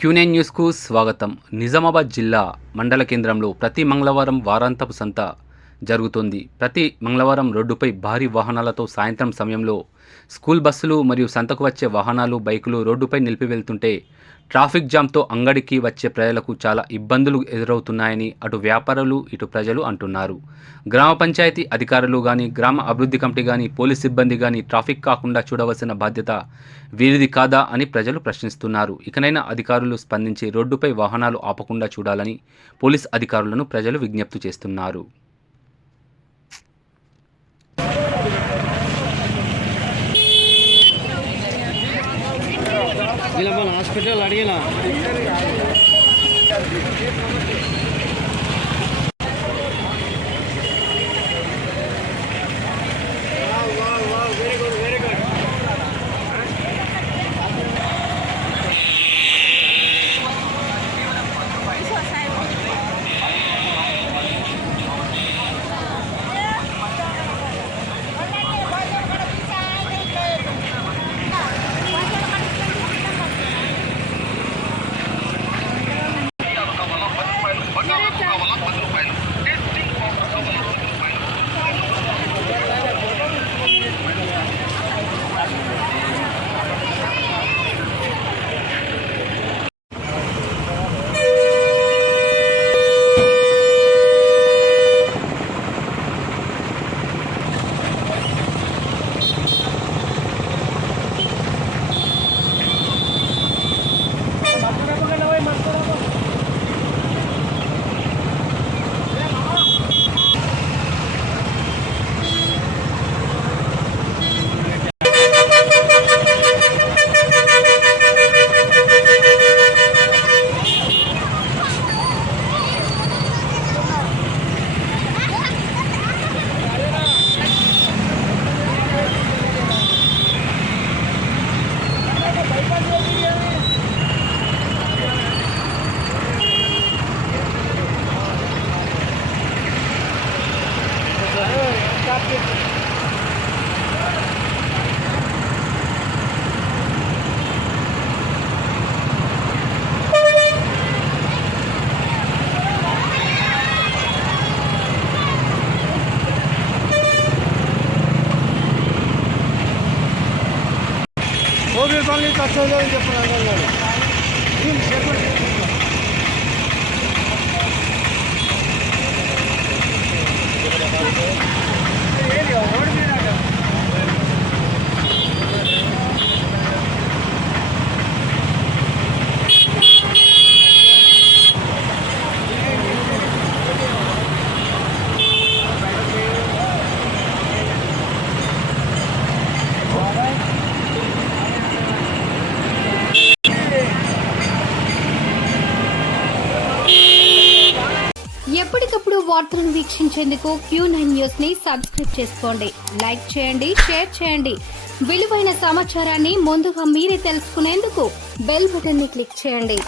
Q9 న్యూస్కు స్వాగతం. నిజామాబాద్ జిల్లా మండల కేంద్రంలో ప్రతి మంగళవారం వారాంతపు సంత జరుగుతుంది. ప్రతి మంగళవారం రోడ్డుపై భారీ వాహనాలతో సాయంత్రం సమయంలో స్కూల్ బస్సులు మరియు సంతకు వచ్చే వాహనాలు, బైకులు రోడ్డుపై నిలిపి వెళ్తుంటే ట్రాఫిక్ జామ్తో అంగడికి వచ్చే ప్రజలకు చాలా ఇబ్బందులు ఎదురవుతున్నాయని అటు వ్యాపారులు, ఇటు ప్రజలు అంటున్నారు. గ్రామ పంచాయతీ అధికారులు కానీ, గ్రామ అభివృద్ధి కమిటీ కానీ, పోలీస్ సిబ్బంది కానీ ట్రాఫిక్ కాకుండా చూడవలసిన బాధ్యత వీరిది కాదా అని ప్రజలు ప్రశ్నిస్తున్నారు. ఇకనైనా అధికారులు స్పందించి రోడ్డుపై వాహనాలు ఆపకుండా చూడాలని పోలీస్ అధికారులను ప్రజలు విజ్ఞప్తి చేస్తున్నారు. హాస్పిటల్ అడిగినా ఎప్పటికప్పుడు వార్తలను వీక్షించేందుకు Q9 న్యూస్ ని సబ్స్క్రైబ్ చేసుకోండి, లైక్ చేయండి, షేర్ చేయండి. విలువైన సమాచారాన్ని ముందుగా మీరే తెలుసుకునేందుకు బెల్ బటన్ ని క్లిక్ చేయండి.